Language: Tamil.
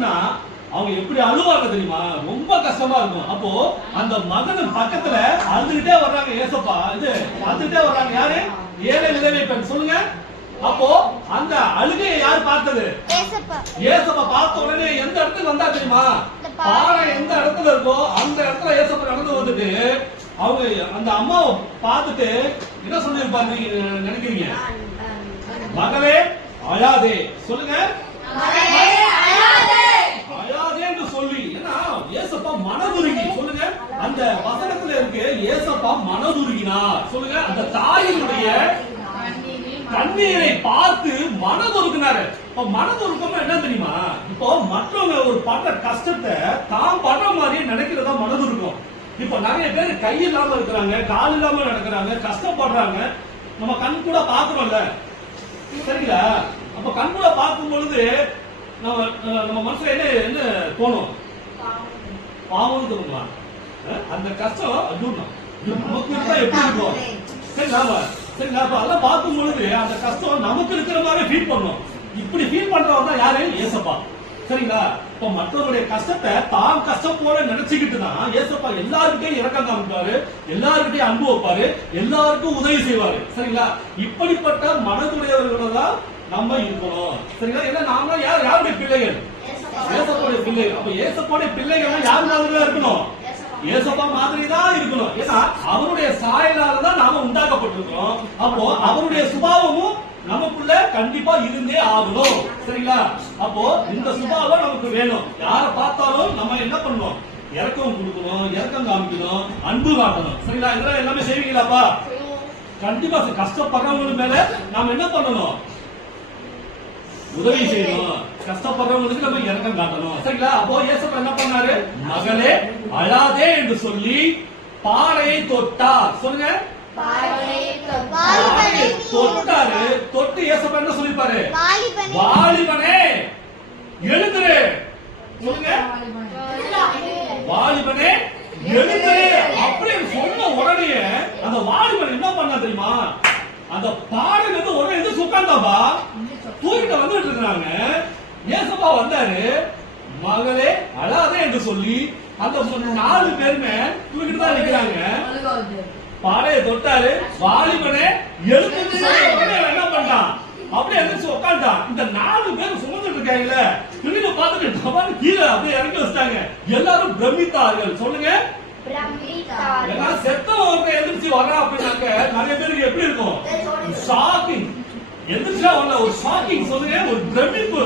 அப்படின்னா அவங்க எப்படி அழுவாங்க தெரியுமா? ரொம்ப கஷ்டமா இருக்கும். அப்போ அந்த மகன் பக்கத்துல அழுதுகிட்டே வர்றாங்க ஏசப்பா, இது அழுதுகிட்டே வர்றாங்க. யாரு? ஏழை விதவை பெண். சொல்லுங்க. அப்போ அந்த அழுகையை யார் பார்த்தது? ஏசப்பா பார்த்த உடனே எந்த இடத்துக்கு வந்தா தெரியுமா? பாறை எந்த இடத்துல இருக்கோ அந்த இடத்துல ஏசப்பா நடந்து வந்துட்டு அவங்க அந்த அம்மாவை பார்த்துட்டு என்ன சொல்லிருப்பாரு நினைக்கிறீங்க? மகளே அழாதே. சொல்லுங்க. அழாதே என்று சொல்லி. ஏன்னா ஏசப்பா மனதுருகி. சொல்லுங்க. அந்த வசனத்துல இருக்கு ஏசப்பா மனதுருகினார். சொல்லுங்க. அந்த தாயினுடைய கண்ணீரை பார்த்து மனதுருகினாரு. இப்ப மனதுருக்கம் என்ன தெரியுமா? இப்போ மற்றவங்க ஒரு படுற கஷ்டத்தை தான் படுற மாதிரியே நினைக்கிறதா மனதுருக்கம். இப்ப நிறைய பேர் கை இல்லாம இருக்கிறாங்க, கால் இல்லாம நடக்கிறாங்க, கஷ்டப்படுறாங்க. நம்ம கண் கூட பாக்குறோம்ல, சரிங்களா? அப்ப கண் கூட பார்க்கும் பொழுது நம்ம மனசுல என்ன தோணும்? பாவம் தோணுமா? அந்த கஷ்டம் நமக்கு இருந்தா எப்படி இருக்கும்? சரிங்களா? சரிங்களா? அதெல்லாம் பார்க்கும் பொழுது அந்த கஷ்டம் நமக்கு இருக்கிற மாதிரி ஃபீல் பண்ணும். இப்படி ஃபீல் பண்றவங்க தான் யாரு? ஏசப்பா. சரிங்களா? இப்ப மற்றவருடைய கஷ்டத்தை தான் கஷ்டம் போல நினைச்சுக்கிட்டு தான் ஏசப்பா எல்லாருக்கிட்டையும் இரக்கம் காமிப்பாரு, எல்லாருக்கிட்டையும் அன்பு வைப்பாரு, எல்லாருக்கும் உதவி செய்வாரு. சரிங்களா? இப்படிப்பட்ட மனதுடையவர்கள தான் நம்ம இருக்கணும். சரிங்களா? ஏன்னா நாம யாருடைய பிள்ளைகள்? ஏசப்பாவுடைய பிள்ளைகள். அப்ப ஏசப்பாவுடைய பிள்ளைகள் யார் மாதிரிதான் இருக்கணும்? ஏசப்பா மாதிரி தான் இருக்கணும். ஏன்னா அவருடைய சாயலால தான் நாம உண்டாக்கப்பட்டிருக்கிறோம். அப்போ அவருடைய சுபாவமும் நமக்குள்ள கண்டிப்பா இருந்தே ஆகணும். சரிங்களா? அப்போ இந்த சுபாவம் நமக்கு வேணும். யார பார்த்தாலும் நம்ம என்ன பண்ணணும்? இரக்கம் கொடுக்கணும், இரக்கம் காமிக்கணும், அன்பு காட்டணும். சரிங்களா? இதெல்லாம் எல்லாமே செய்வீங்களாப்பா? கண்டிப்பா. கஷ்டப்படுறவங்க மேல நாம என்ன பண்ணணும்? உதவி செய்யணும். கஷ்டப்படுறவங்களுக்கு நம்ம இரக்கம் காட்டணும். சரிங்களா? அப்போ ஏசப்பா என்ன பண்ணாரு? மகளே அழாதே என்று சொல்லி பாறையை தொட்டார். சொல்லுங்க. தொட்டாரு. தொட்டு ஏசப்பா என்ன சொல்லிப்பாரு? வாலிபனே எழுந்துரு. சொல்லுங்க. வாலிபனே எழுந்துரு அப்படின்னு சொன்ன உடனே அந்த வாலிபன் என்ன பண்ணா தெரியுமா? அந்த பாறையில இருந்து உடனே எது உட்கார்ந்தாப்பா தூக்கிட்டு வந்துட்டு இருக்காங்க. ஏசப்பா வந்தாரு. மகளே அழாதே என்று சொல்லி அந்த 4 பேருமே தூக்கிட்டு தான் நிக்கிறாங்க. பாறையை தொட்டாரு. வாலிபனே எழுந்து என்ன பண்ணான்? அப்படியே எழுந்து உட்காந்துட்டான். இந்த 4 பேரும் சுமந்துட்டு இருக்காங்கல்ல, திரும்பி பார்த்துட்டு கீழே அப்படியே இறங்கி வச்சிட்டாங்க. எல்லாரும் பிரமித்தார்கள். சொல்லுங்க. செத்தவன் ஒருத்தர் எந்திரிச்சு வர்றான் அப்படின்னாக்க நிறைய பேருக்கு எப்படி இருக்கும்? ஷாக்கிங். எந்திரிச்சா ஒரு ஷாக்கிங். சொல்லுங்க. ஒரு பிரமிப்பு.